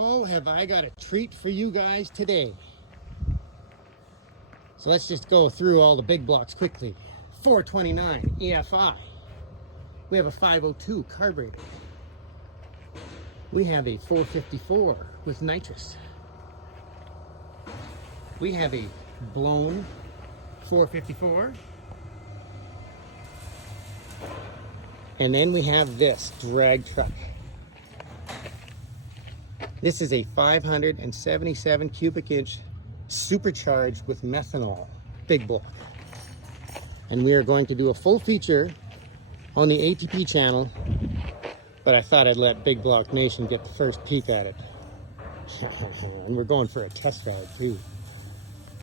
Oh, have I got a treat for you guys today. So let's just go through all the big blocks quickly. 429 EFI. We have a 502 carburetor. We have a 454 with nitrous. We have a blown 454. And then we have this drag truck. This is a 577 cubic inch supercharged with methanol, big block. And we are going to do a full feature on the ATP channel, but I thought I'd let Big Block Nation get the first peek at it. And we're going for a test ride too.